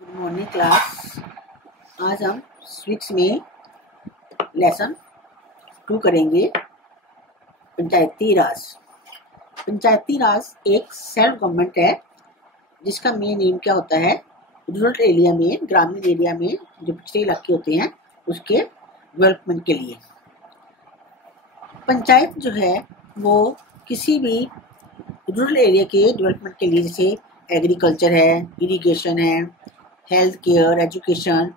Good morning class. आज हम civics में लेसन 2 करेंगे। पंचायती राज। पंचायती राज एक सेल्फ गवर्नमेंट है जिसका मेन एम क्या होता है, रूरल एरिया में, ग्रामीण एरिया में जो पिछड़े इलाके होते हैं उसके डेवलपमेंट के लिए। पंचायत जो है वो किसी भी रूरल एरिया के डेवलपमेंट के लिए, जैसे एग्रीकल्चर है, इरिगेशन है, हेल्थ केयर, एजुकेशन,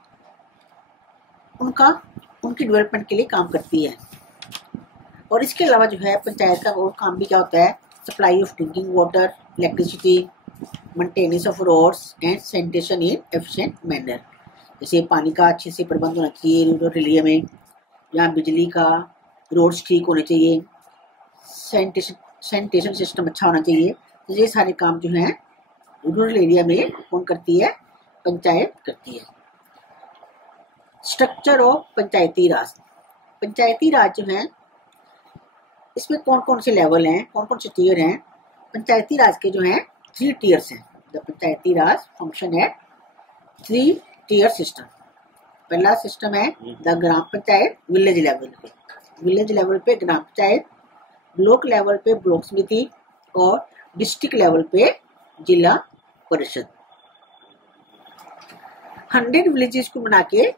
उनकी डेवलपमेंट के लिए काम करती है। और इसके अलावा जो है पंचायत का और काम भी क्या होता है, supply of drinking water, electricity, maintenance of roads and sanitation in efficient manner. जैसे पानी का अच्छे से प्रबंध होना चाहिए रूरल एरिया में, यहाँ बिजली का, रोड्स ठीक होने चाहिए, सैनिटेशन सिस्टम अच्छा होना चाहिए। तो ये सारे काम जो हैं रूरल एरिया में कौन करती है, पंचायत करती है। स्ट्रक्चर ऑफ पंचायती राज। पंचायती राज जो है इसमें कौन कौन से लेवल हैं, कौन कौन से टीयर हैं। पंचायती राज के जो हैं 3 टीयर्स हैं। द पंचायती राज फंक्शन है 3 टीयर सिस्टम। पहला सिस्टम है the gram panchayat, village level पे, विलेज लेवल पे ग्राम पंचायत, ब्लॉक लेवल पे ब्लॉक समिति और डिस्ट्रिक्ट लेवल पे जिला परिषद। 100 विलेजेस को मिला के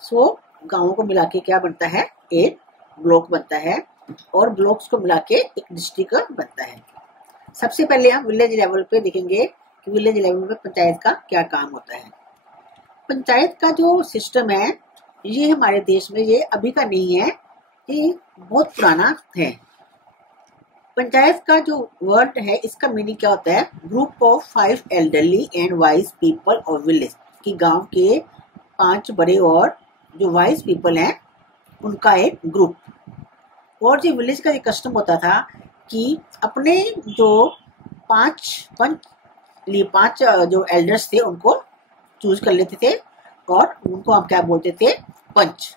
100 गांवों को मिला के क्या बनता है, एक ब्लॉक बनता है, और ब्लॉक्स को मिला के एक डिस्ट्रिक्ट बनता है। सबसे पहले हम विलेज लेवल पे देखेंगे कि विलेज लेवल पे पंचायत का क्या काम होता है। पंचायत का जो सिस्टम है ये हमारे देश में ये अभी का नहीं है, ये बहुत पुराना है। पंचायत का जो वर्ड है इसका मीनिंग क्या होता है, group of 5 elderly and wise people of village, कि गांव के 5 बड़े और जो वाइज पीपल हैं उनका एक ग्रुप। और जो विलेज का एक कस्टम होता था कि अपने जो 5 जो एल्डर्स थे उनको चूज कर लेते थे और उनको हम क्या बोलते थे, पंच।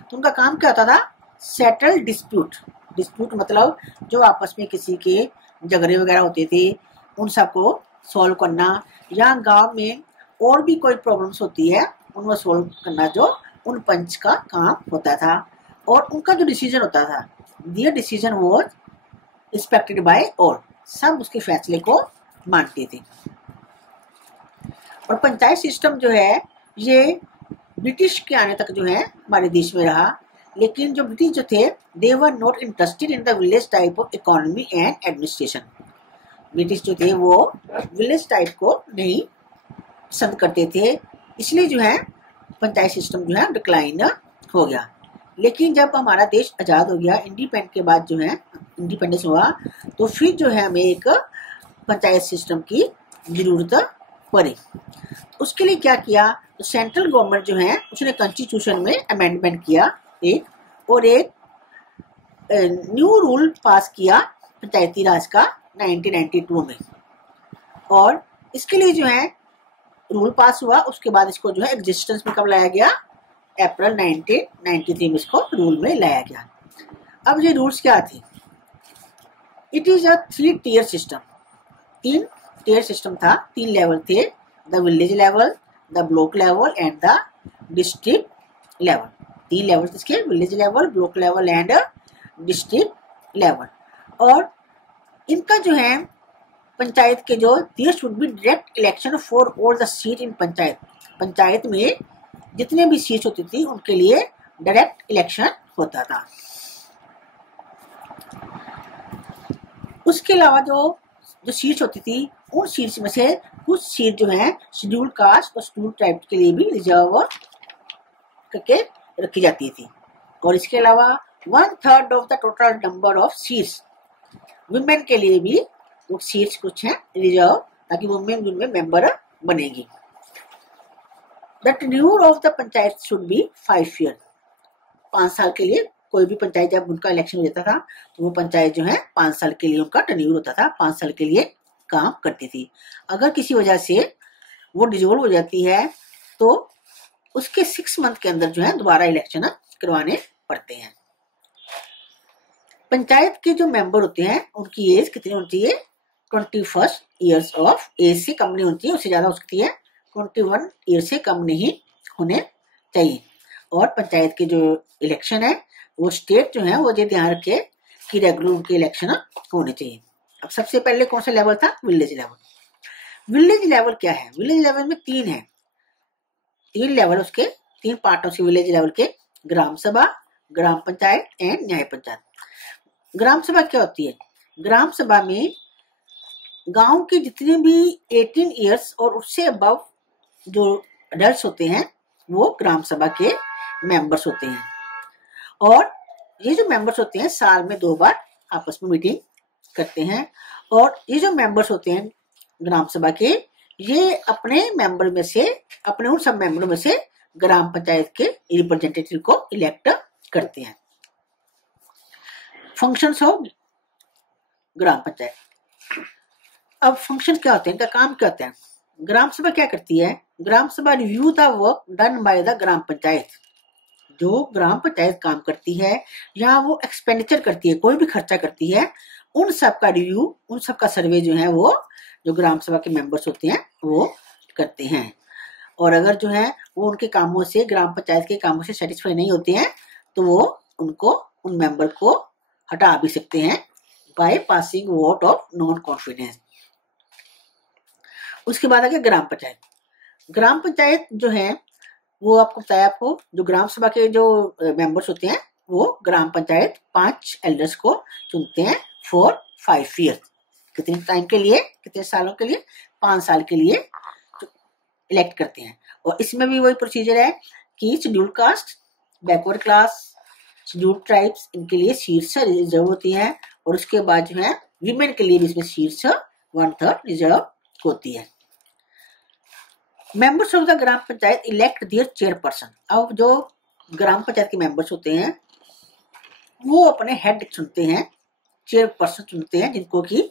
तो उनका काम क्या होता था, सेटल डिस्प्यूट। डिस्प्यूट मतलब जो आपस में किसी के झगड़े वगैरह होते थे उन सबको सॉल्व करना, या गांव में और भी कोई प्रॉब्लम्स होती है उनको सॉल्व करना, जो उन पंच का काम होता था। और उनका जो डिसीजन होता था, their decision was respected by all, सब उसके फैसले को मानते थे। और पंचायत सिस्टम जो है ये ब्रिटिश के आने तक जो है हमारे देश में रहा, लेकिन जो ब्रिटिश जो थे they were not interested in the village type of economy and administration. British जो थे वो विलेज टाइप को नहीं पसंद करते थे, इसलिए जो है पंचायत सिस्टम जो है डिक्लाइन हो गया। लेकिन जब हमारा देश आज़ाद हो गया, इंडिपेंडेंस के बाद जो है इंडिपेंडेंस हुआ, तो फिर जो है हमें एक पंचायत सिस्टम की जरूरत पड़ी। उसके लिए क्या किया, तो सेंट्रल गवर्नमेंट जो है उसने कॉन्स्टिट्यूशन में अमेंडमेंट किया एक, और एक न्यू रूल पास किया पंचायती राज का 1992 में। और इसके लिए जो है रूल पास हुआ, उसके बाद इसको जो है एग्जिस्टेंस में कब लाया गया, अप्रैल 1993 में इसको रूल में लाया गया। अब ये रूल्स क्या थे, it is a 3 tier system. 3 tier system था, 3 लेवल थे, the village level, the block level and the district level. 3 level थे इसके, village level, block level and district level. और इनका जो है पंचायत के जो there should be direct election for all the seat in panchayat. Panchayat में जितने भी सीट होती थी उनके लिए डायरेक्ट इलेक्शन होता था। उसके अलावा जो सीट्स होती थी उन सीट्स में से कुछ सीट जो है शेड्यूल कास्ट और शेड्यूल ट्राइब के लिए भी रिजर्व करके रखी जाती थी। और इसके अलावा 1/3 of the total number of seats women के लिए भी वो सीट्स कुछ हैं रिजर्व, ताकि वुमेन उनमें मेंबर बनेगी। The tenure of the panchayat should be 5 year. 5 साल के लिए कोई भी पंचायत जब उनका इलेक्शन हो जाता था तो वो पंचायत जो है 5 साल के लिए उनका टेन्योर होता था, 5 साल के लिए काम करती थी। अगर किसी वजह से वो डिसॉल्व हो जाती है तो उसके 6 मंथ के अंदर जो है दोबारा इलेक्शन करवाने पड़ते हैं। पंचायत के जो मेंबर होते हैं उनकी एज कितनी होती है, 21 ईयर्स ऑफ एज से कम नहीं होती है, उससे ज्यादा हो सकती है 21 ईयर से कम नहीं होने चाहिए। और पंचायत के जो इलेक्शन है वो स्टेट जो है वो ये ध्यान रखे कि रेगुलर उनके इलेक्शन होने चाहिए। अब सबसे पहले कौन सा लेवल था? Village level. विलेज लेवल क्या है? विलेज लेवल में तीन लेवल, उसके तीन पार्ट उसके विलेज लेवल के: ग्राम सभा, ग्राम पंचायत एंड न्याय पंचायत। ग्राम सभा क्या होती है? ग्राम सभा में गांव के जितने भी 18 इयर्स और उससे अबव जो अडल्ट होते हैं वो ग्राम सभा के मेंबर्स होते हैं। और ये जो मेंबर्स होते हैं साल में 2 बार आपस में मीटिंग करते हैं। और ये जो मेंबर्स होते हैं ग्राम सभा के, ये अपने मेंबर में से, अपने उन सब मेंबरों में से ग्राम पंचायत के रिप्रेजेंटेटिव को इलेक्ट करते हैं। Functions of gram panchayat. अब फंक्शन क्या होते हैं, इनका काम क्या होता है? ग्राम सभा क्या करती है? Gram sabha review the work done by the gram panchayat. जो ग्राम पंचायत काम करती है या वो एक्सपेंडिचर करती है, कोई भी खर्चा करती है, उन सब का रिव्यू, उन सब का सर्वे जो है वो जो ग्राम सभा के मेंबर्स होते हैं वो करते हैं। और अगर जो है वो उनके कामों से, ग्राम पंचायत के कामों से सेटिस्फाई नहीं होते हैं तो वो उनको, उन मेंबर को हटा भी सकते हैं by passing vote of non confidence. उसके बाद आ गया ग्राम पंचायत। ग्राम पंचायत जो है वो आपको बताया, आपको जो ग्राम सभा के जो मेंबर्स होते हैं वो ग्राम पंचायत 5 एल्डर्स को चुनते हैं फॉर 5 ईयर। कितने टाइम के लिए? कितने सालों के लिए? 5 साल के लिए इलेक्ट करते हैं। और इसमें भी वही प्रोसीजर है कि scheduled caste, backward class, scheduled tribes, इनके लिए सीट्स रिजर्व होती हैं। और उसके बाद जो है विमेन के लिए भी इसमें सीट्स 1/3 रिजर्व होती है। Members of the gram panchayat elect their chairperson. अब जो ग्राम पंचायत के मेंबर्स होते हैं वो अपने हेड चुनते हैं, चेयरपर्सन चुनते हैं, जिनको कि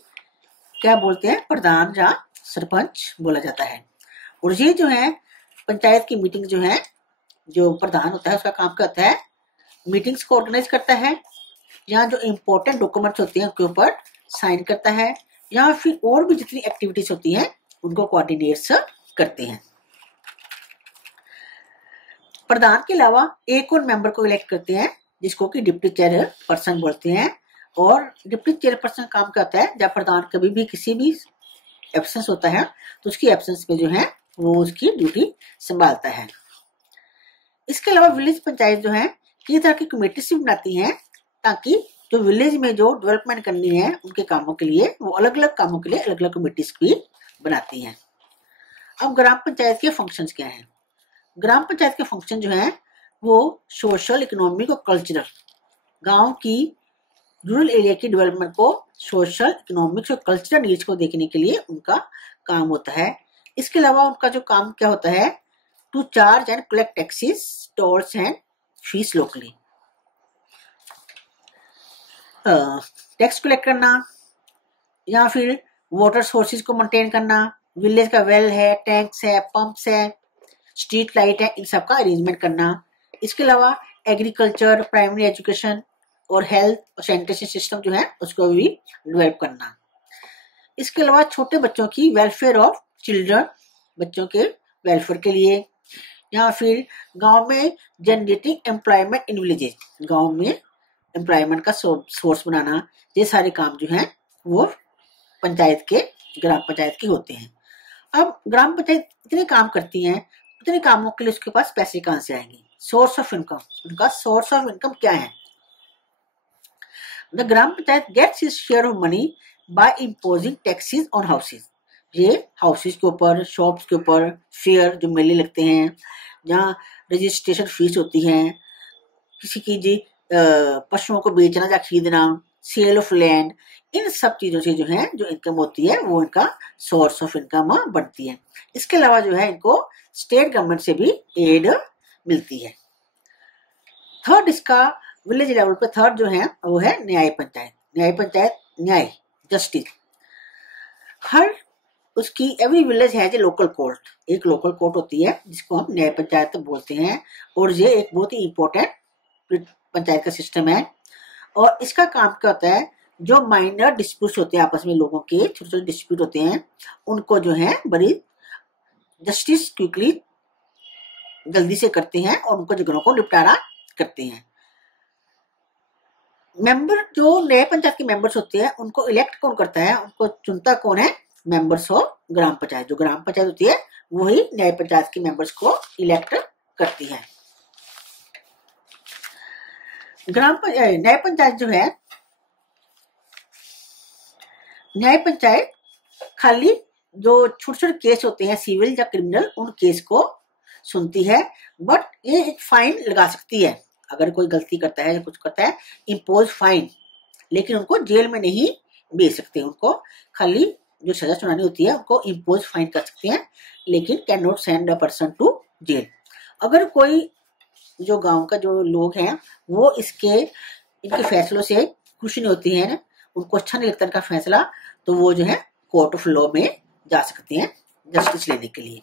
क्या बोलते हैं? प्रधान या सरपंच बोला जाता है। और ये जो है पंचायत की मीटिंग जो है, जो प्रधान होता है उसका काम क्या होता है? मीटिंग्स को ऑर्गेनाइज करता है, यहाँ जो इम्पोर्टेंट डॉक्यूमेंट्स होते हैं उनके ऊपर साइन करता है, या फिर और भी जितनी एक्टिविटीज होती हैं उनको कोऑर्डिनेट्स करते हैं। प्रधान के अलावा एक और मेंबर को इलेक्ट करते हैं जिसको कि डिप्टी चेयरपर्सन बोलते हैं। और डिप्टी चेयरपर्सन काम क्या होता है? जब प्रधान कभी भी किसी भी एब्सेंस होता है तो उसकी एब्सेंस में जो है वो उसकी ड्यूटी संभालता है। इसके अलावा विलेज पंचायत जो है कई तरह की कमेटीज भी बनाती हैं ताकि जो विलेज में जो डेवलपमेंट करनी है उनके कामों के लिए वो अलग अलग कामों के लिए अलग अलग कमेटीज भी बनाती हैं। अब ग्राम पंचायत के फंक्शंस क्या हैं? ग्राम पंचायत के फंक्शन जो है वो सोशल, इकोनॉमिक और कल्चरल, गांव की रूरल एरिया की डेवलपमेंट को, सोशल, इकोनॉमिक्स और कल्चरल नीड्स को देखने के लिए उनका काम होता है। इसके अलावा उनका जो काम क्या होता है? To charge and collect taxes, tolls and fees locally. Tax collect करना या फिर वाटर सोर्सेज को मेंटेन करना, विलेज का वेल है, टैंक्स है, पंप्स है, स्ट्रीट लाइट है, इन सब का अरेंजमेंट करना। इसके अलावा एग्रीकल्चर, प्राइमरी एजुकेशन और हेल्थ और सैनिटेशन सिस्टम जो है उसको भी डेवलप करना। इसके अलावा छोटे बच्चों की वेलफेयर ऑफ चिल्ड्रन, बच्चों के वेलफेयर के लिए, या फिर गांव में जनरेटिंग एम्प्लॉयमेंट इन विलेजेस, गांव में एम्प्लॉयमेंट का सोर्स बनाना, ये सारे काम जो हैं वो पंचायत के, ग्राम पंचायत के होते हैं। अब ग्राम पंचायत इतने काम करती हैं, इतने कामों के लिए उसके पास पैसे कहां से आएंगे? Source of income. उनका सोर्स ऑफ इनकम क्या है? The gram panchayat gets its share of money by imposing taxes on houses. ये हाउसेस के ऊपर, शॉप्स के ऊपर, फेयर जो मेले लगते हैं, जहाँ रजिस्ट्रेशन फीस होती है, किसी की जी पशुओं को बेचना या खरीदना, सेल ऑफ लैंड, इन सब चीजों से जो है जो इनकम होती है वो इनका सोर्स ऑफ इनकम बनती है। इसके अलावा जो है इनको स्टेट गवर्नमेंट से भी एड मिलती है। थर्ड इसका विलेज लेवल पे थर्ड जो है वो है न्याय पंचायत। न्याय पंचायत, न्याय, जस्टिस। हर उसकी एवरी विलेज है जो लोकल कोर्ट, एक लोकल कोर्ट होती है जिसको हम न्याय पंचायत बोलते हैं। और ये एक बहुत ही इंपॉर्टेंट पंचायत का सिस्टम है। और इसका काम क्या होता है? जो माइनर डिस्प्यूट होते हैं आपस में, लोगों के छोटे छोटे डिस्प्यूट होते हैं, उनको जो है बड़ी जस्टिस क्विकली जल्दी से करते हैं और उनको झगड़ों को निपटारा करते हैं। मेंबर जो नए पंचायत के मेंबर्स होते हैं उनको इलेक्ट कौन करता है, उनको चुनता कौन है, मेंबर्स ऑफ ग्राम पंचायत। जो ग्राम पंचायत होती है वही नए पंचायत के मेंबर्स को इलेक्ट करती है। नए पंचायत जो है, न्याय पंचायत खाली जो छोटे छोटे केस होते हैं सिविल या क्रिमिनल, उन केस को सुनती है, बट ये एक फाइन लगा सकती है अगर कोई गलती करता है या कुछ करता है, इम्पोज फाइन, लेकिन उनको जेल में नहीं भेज सकते। उनको खाली जो सजा सुनानी होती है उनको इम्पोज फाइन कर सकते हैं, लेकिन can not send a person to jail. अगर कोई जो गांव का जो लोग हैं वो इनके फैसलों से खुश नहीं होती है, उनको अच्छा नहीं लगता इनका फैसला, तो वो जो है कोर्ट ऑफ लॉ में जा सकते हैं जस्टिस लेने के लिए।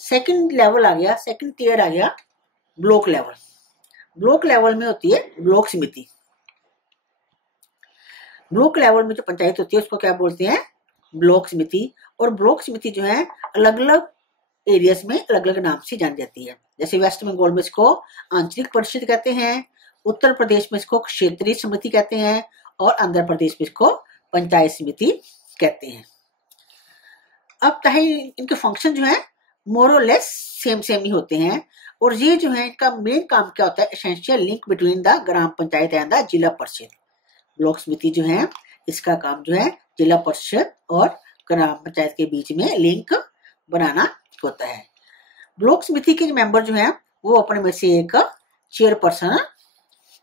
सेकंड लेवल आ गया, सेकंड टियर आ गया ब्लॉक लेवल। ब्लॉक लेवल में होती है ब्लॉक समिति। ब्लॉक लेवल में जो पंचायत होती है उसको क्या बोलते हैं, ब्लॉक समिति। और ब्लॉक समिति जो है अलग अलग एरियाज में अलग अलग नाम से जानी जाती है। जैसे वेस्ट बंगाल में इसको आंचलिक परिषद कहते हैं, उत्तर प्रदेश में इसको क्षेत्रीय समिति कहते हैं, और आंध्र प्रदेश में इसको पंचायत समिति कहते हैं। अब चाहे इनके फंक्शन जो है मोरलेस सेम ही होते हैं, और ये जो है इनका मेन काम क्या होता है, essential link between the gram panchayat and the zila परिषद। ब्लॉक समिति जो है इसका काम जो है जिला परिषद और ग्राम पंचायत के बीच में लिंक बनाना होता है। ब्लॉक समिति के मेंबर जो है वो अपने में से एक चेयरपर्सन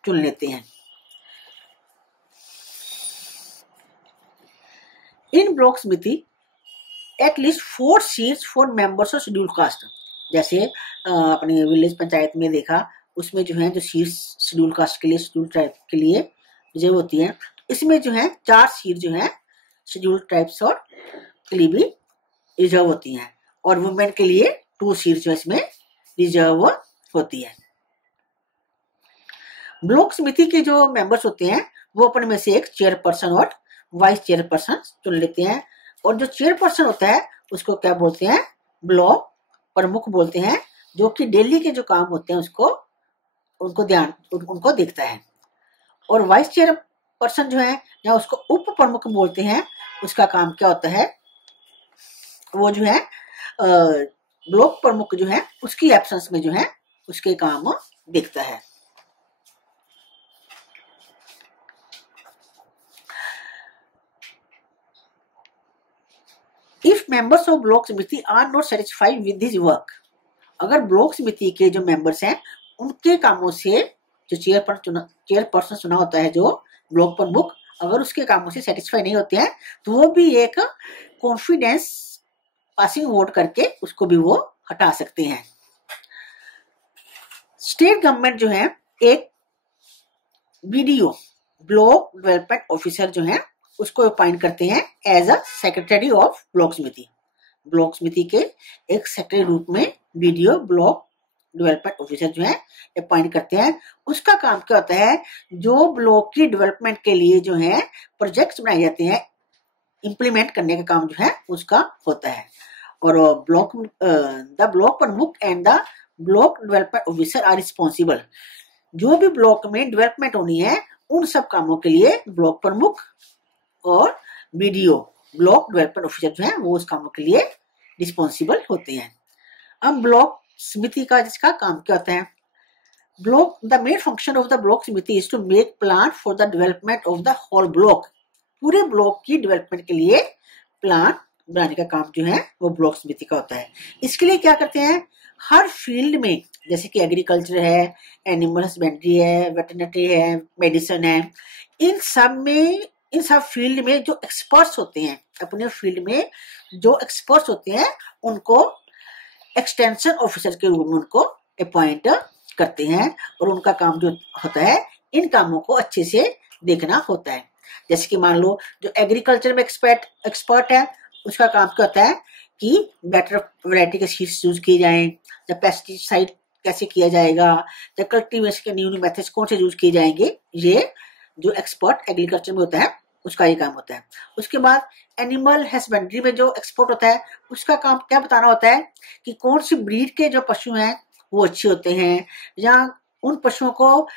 चुन लेते हैं। इन ब्लॉक समिति at least 4 seats for members of schedule caste. जैसे अपने विलेज पंचायत में देखा, उसमें जो है जो सीट्स शेड्यूल कास्ट के लिए, शेड्यूल ट्राइब के लिए रिजर्व होती है, इसमें जो है 4 सीट जो है शेड्यूल ट्राइब्स और के लिए भी रिजर्व होती हैं, और वुमेन के लिए 2 सीट जो इसमें रिजर्व होती है। ब्लॉक समिति के जो मेंबर्स होते हैं वो अपने में से एक चेयरपर्सन और वाइस चेयरपर्सन चुन लेते हैं, और जो चेयरपर्सन होता है उसको क्या बोलते हैं, ब्लॉक प्रमुख बोलते हैं, जो कि डेली के जो काम होते हैं उनको देखता है। और वाइस चेयरपर्सन जो है या उसको उप प्रमुख बोलते हैं, उसका काम क्या होता है, वो जो है ब्लॉक प्रमुख जो है उसकी एब्सेंस में जो है उसके काम देखता है। If members of block samiti are not satisfied with his work, अगर ब्लॉक समिति के जो मेंबर्स हैं उनके कामों से जो चेयरपर्सन चुना होता है, जो ब्लॉक प्रमुख, अगर उसके कामों से सेटिस्फाई नहीं होते हैं तो वो भी एक कॉन्फिडेंस पासिंग वोट करके उसको भी वो हटा सकते हैं। स्टेट गवर्नमेंट जो है एक बीडीओ ब्लॉक डेवलपमेंट ऑफिसर जो है उसको अपॉइंट करते हैं as a secretary of block samiti. Block samiti के एक सेक्रेटरी रूप में बीडीओ ब्लॉक डेवलपमेंट ऑफिसर जो है अपॉइंट करते हैं। उसका काम क्या होता है, जो ब्लॉक की डेवलपमेंट के लिए जो है प्रोजेक्ट्स बनाए जाते हैं, इंप्लीमेंट करने का काम जो है उसका होता है। और the block pramukh and the block development officer are responsible. जो भी ब्लॉक में डेवलपमेंट होनी है उन सब कामों के लिए ब्लॉक प्रमुख और बीडीओ ब्लॉक डेवलपमेंट ऑफिसर जो है वो उस कामों के लिए रिस्पॉन्सिबल होते हैं। अब ब्लॉक समिति का जिसका काम क्या होता है, the main function of the block samiti is to make plan for the development of the whole block. पूरे ब्लॉक की डेवलपमेंट के लिए प्लान बनाने का काम जो है वो ब्लॉक समिति का होता है। इसके लिए क्या करते हैं, हर फील्ड में, जैसे कि एग्रीकल्चर है, एनिमल हस्बेंड्री है, वेटरनरी है, मेडिसिन है, इन सब फील्ड में जो एक्सपर्ट्स होते हैं, अपने फील्ड में जो एक्सपर्ट्स होते हैं उनको एक्सटेंशन ऑफिसर के रूप में उनको अपॉइंट करते हैं, और उनका काम जो होता है इन कामों को अच्छे से देखना होता है। जैसे कि मान लो जो एग्रीकल्चर में एक्सपर्ट है उसका काम क्या होता है कि बेटर वैरायटी के सीड्स यूज किए जाएं, या पेस्टिसाइड कैसे किया जाएगा, या कल्टीवेशन के न्यू मेथड्स कौन से यूज किए जाएंगे, ये जो एक्सपर्ट एग्रीकल्चर में होता है उसका ये काम होता है। उसके बाद एनिमल हस्बेंड्री में जो एक्सपोर्ट होता है उसका काम क्या बताना होता है कि कौन सी ब्रीड के जो पशु हैं वो अच्छे होते हैं, या उन पशुओं को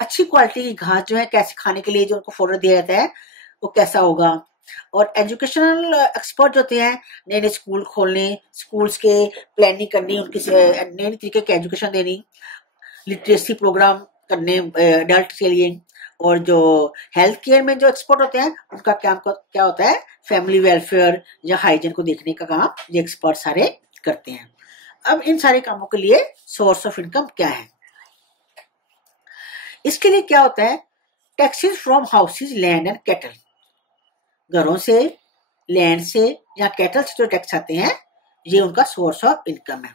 अच्छी क्वालिटी की घास जो है कैसे खाने के लिए जो उनको फॉर्डर दिया जाता है वो कैसा होगा। और एजुकेशनल एक्सपर्ट जो होते हैं नए नए स्कूल खोलने, स्कूल्स के प्लानिंग करनी, उनकी नए तरीके की एजुकेशन देनी, लिटरेसी प्रोग्राम करने एडल्ट के लिए। और जो हेल्थ केयर में जो एक्सपर्ट होते हैं उनका काम क्या होता है, फैमिली वेलफेयर या हाइजीन को देखने का काम ये एक्सपर्ट सारे करते हैं। अब इन सारे कामों के लिए सोर्स ऑफ इनकम क्या है, इसके लिए क्या होता है, taxes from houses, land and cattle. घरों से, लैंड से या कैटल से जो टैक्स आते हैं ये उनका सोर्स ऑफ इनकम है।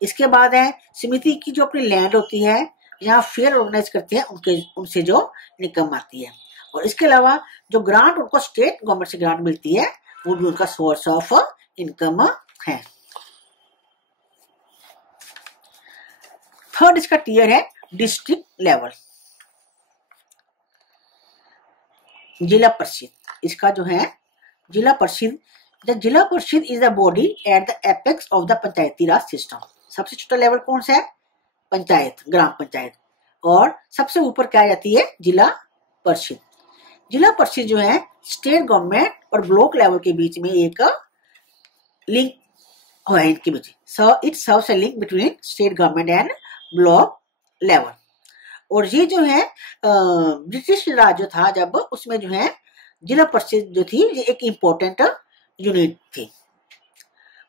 इसके बाद है समिति की जो अपनी लैंड होती है या फेयर ऑर्गेनाइज करते हैं उनसे जो इनकम आती है। और इसके अलावा जो ग्रांट उनको स्टेट गवर्नमेंट से ग्रांट मिलती है वो भी उनका सोर्स ऑफ इनकम है। थर्ड इसका टियर है डिस्ट्रिक्ट लेवल, जिला परिषद। इसका जो है जिला परिषद, the zila parishad is the body at the apex of the Panchayati Raj system. सबसे छोटा लेवल कौन सा है, पंचायत, ग्राम पंचायत। और सबसे ऊपर क्या आ जाती है, जिला परिषद। जिला परिषद जो है स्टेट गवर्नमेंट और ब्लॉक लेवल के बीच में एक लिंक है इनके बीच, so it serves a link between state government and block level. और ये जो है ब्रिटिश राज जो था जब, उसमें जो है जिला परिषद जो थी ये एक इम्पोर्टेंट यूनिट थी।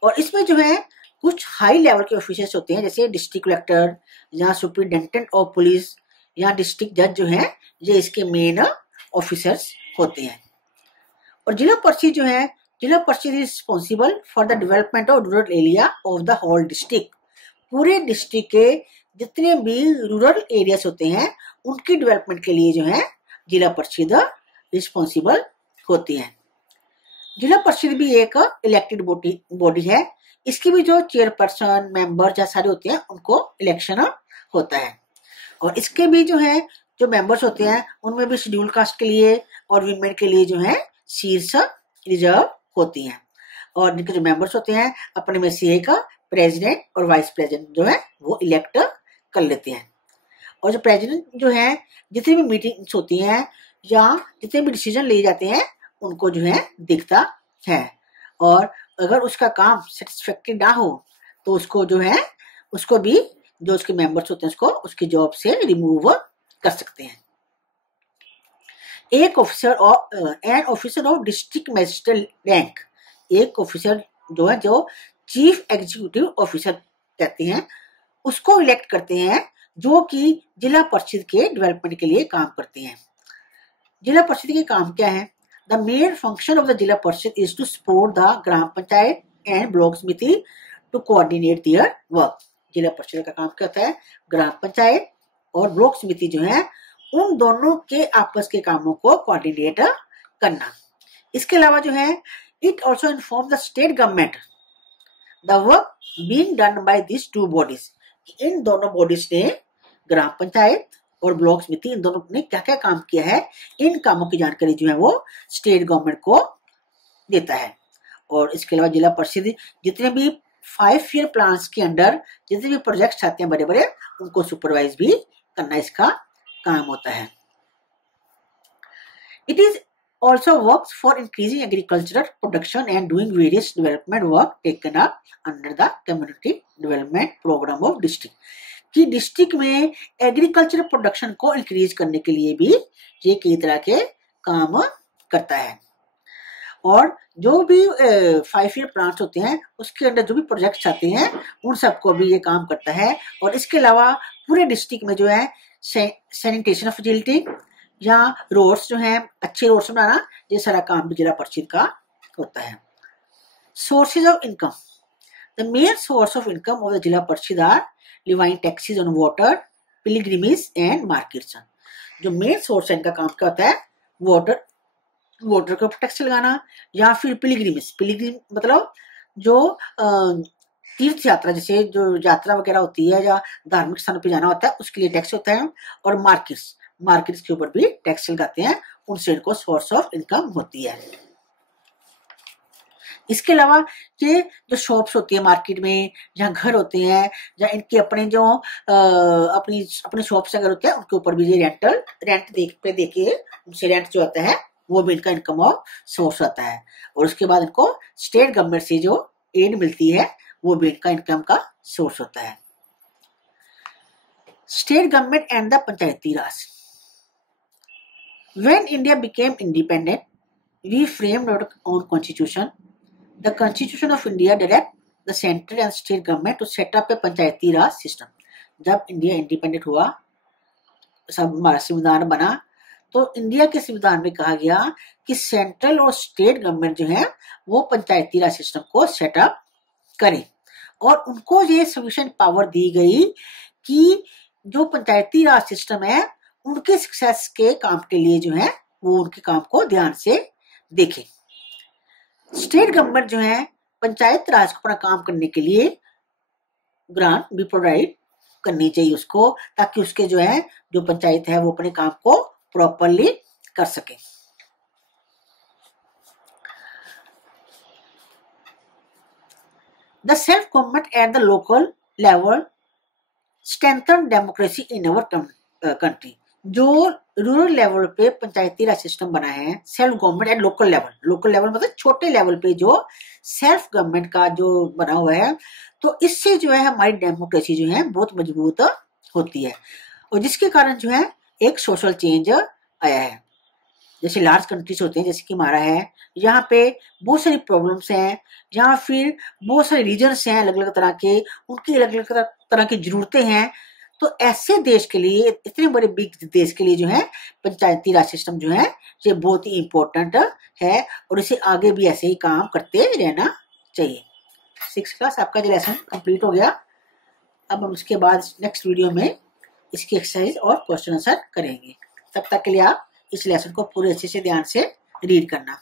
और इसमें जो है कुछ हाई लेवल के ऑफिसर्स होते हैं, जैसे डिस्ट्रिक्ट कलेक्टर या सुपरिटेंडेंट ऑफ पुलिस या डिस्ट्रिक्ट जज जो है ये इसके मेन ऑफिसर्स होते हैं। और जिला परिषद जो है, zila parishad is responsible for the development of rural area of the whole district. पूरे डिस्ट्रिक्ट के जितने भी रूरल एरियाज होते हैं उनकी डेवलपमेंट के लिए जो है जिला परिषद रिस्पॉन्सिबल होती है। जिला परिषद भी एक इलेक्टेड बॉडी है। इसकी भी जो चेयरपर्सन, मेंबर जहाँ सारे होते हैं उनको इलेक्शन होता है। और इसके भी जो है जो मेंबर्स होते हैं उनमें भी शेड्यूल कास्ट के लिए और वीमेन के लिए जो है शीर्ष रिजर्व होती हैं। और जिनके जो मेंबर्स होते हैं अपने में से एक प्रेसिडेंट और वाइस प्रेसिडेंट जो है वो इलेक्ट कर लेते हैं। और जो प्रेसिडेंट जो है जितनी भी मीटिंग्स होती हैं या जितने भी डिसीजन लिए जाते हैं उनको जो है दिखता है। और अगर उसका काम सेटिस्फैक्टरी ना हो तो उसको जो है उसको भी जो उसके मेंबर्स होते हैं उसको उसकी जॉब से रिमूव कर सकते हैं। एक officer of district magistrate rank, एक ऑफिसर जो है जो चीफ एग्जीक्यूटिव ऑफिसर कहते हैं उसको इलेक्ट करते हैं, जो कि जिला परिषद के डेवलपमेंट के लिए काम करते हैं। जिला परिषद के काम क्या है, the main function of the zila parishad is to support the gram panchayat and block samiti to coordinate their work. Zila parishad का काम क्या होता है, ग्राम पंचायत और ब्लॉक समिति जो है उन दोनों के आपस के कामों को कोऑर्डिनेट करना। इसके अलावा जो है it also inform the state government the work being done by this two bodies. इन दोनों बॉडीज ने, ग्राम पंचायत और ब्लॉक समिति, इन दोनों ने क्या क्या काम किया है, इन कामों की जानकारी जो है वो स्टेट गवर्नमेंट को देता है। और इसके अलावा जिला परिषद जितने भी 5 ईयर प्लान्स के अंडर जितने भी प्रोजेक्ट्स आते हैं बड़े बड़े उनको सुपरवाइज भी करना इसका काम होता है। It is also works for increasing agricultural production and doing various development work taken up under the community development program of district। कि डिस्ट्रिक्ट में एग्रीकल्चर प्रोडक्शन को इंक्रीज करने के लिए भी ये कई तरह के काम करता है। और जो भी 5 ईयर प्लान्स होते हैं उसके अंदर जो भी प्रोजेक्ट्स आते हैं उन सबको भी ये काम करता है। और इसके अलावा पूरे डिस्ट्रिक्ट में जो है सैनिटेशन फैसिलिटी या रोड्स जो हैं अच्छे रोड्स बनाना, ये सारा काम भी जिला परिषद का होता है। Sources of income, the main source of income of the zila parishad are levying taxes on water, pilgrimage and markets. जो मेन सोर्स है इनका काम क्या होता है, वाटर के ऊपर टैक्स लगाना या फिर पिलग्रिम मतलब जो तीर्थ यात्रा, जैसे जो यात्रा वगैरह होती है या धार्मिक स्थानों पर जाना होता है उसके लिए टैक्स होता है। और मार्केट्स के ऊपर भी टैक्स लगाते हैं उनसे इनको सोर्स ऑफ इनकम होती है। इसके अलावा ये जो शॉप्स होती है मार्केट में, जहाँ घर होते हैं, जहाँ इनके अपने जो अपने शॉप्स अगर होते हैं, उनके ऊपर भी ये रेंट देके उनसे रेंट जो आता है वो भी इनका इनकम ऑफ सोर्स होता है। और उसके बाद इनको स्टेट गवर्नमेंट से जो एड मिलती है वो भी इनका इनकम का सोर्स होता है। State government and the Panchayati Raj. When India became independent, we framed our own constitution. The Constitution of India directs the central and state government to set up a Panchayati Raj system. जब India independent हुआ, सब हमारा संविधान बना, तो India के संविधान में कहा गया कि सेंट्रल और स्टेट गवर्नमेंट जो है वो पंचायती राज सिस्टम को सेटअप करें, और उनको ये सफिशिएंट पावर दी गई कि जो पंचायती राज सिस्टम है उनके सक्सेस के काम के लिए जो है वो उनके काम को ध्यान से देखें। स्टेट गवर्नमेंट जो है पंचायत राज को अपना काम करने के लिए ग्रांट भी प्रोवाइड करनी चाहिए उसको, ताकि उसके जो है जो पंचायत है वो अपने काम को प्रॉपरली कर सके। The self government at the local level strengthen democracy in our country. जो रूरल लेवल पे पंचायती राज सिस्टम बना है, self government at local level मतलब छोटे लेवल पे जो सेल्फ गवर्नमेंट का जो बना हुआ है, तो इससे जो है हमारी डेमोक्रेसी जो है बहुत मजबूत होती है, और जिसके कारण जो है एक सोशल चेंज आया है। जैसे लार्ज कंट्रीज होते हैं, जैसे कि हमारा है, यहाँ पे बहुत सारी प्रॉब्लम्स हैं, जहाँ फिर बहुत सारे रीजन्स हैं अलग अलग तरह के, उनकी अलग अलग तरह की जरूरतें हैं। तो ऐसे देश के लिए, इतने बड़े बिग देश के लिए जो है पंचायती राज सिस्टम जो है ये बहुत ही इम्पोर्टेंट है, और इसे आगे भी ऐसे ही काम करते रहना चाहिए। 6th क्लास आपका जो लेसन कंप्लीट हो गया। अब हम उसके बाद नेक्स्ट वीडियो में इसकी एक्सरसाइज और क्वेश्चन आंसर करेंगे। तब तक के लिए आप इस लेसन को पूरे अच्छे से ध्यान से रीड करना।